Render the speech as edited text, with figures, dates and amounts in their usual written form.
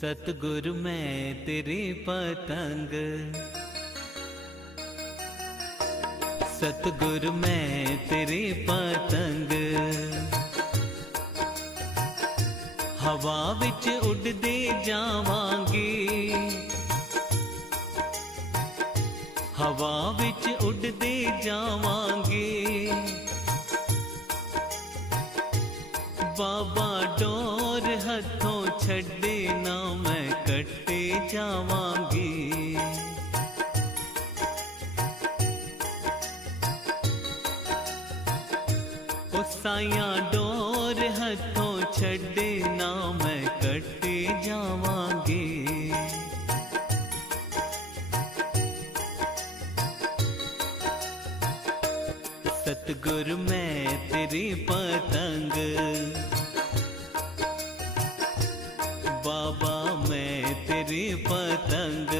सतगुरु मैं तेरी पतंग, सतगुरु मैं तेरी पतंग। हवा विच उड़दे जावांगी, हवा विच उड़दे जावांगे। बाबा डोर हथों छड़े ना मैं कट्टे जावांगी। ओ साइया डोर हथों छड़े ना मैं कट्टे जावांगी। सतगुरु मैं तेरी पतंग, बाबा मैं तेरी पतंग।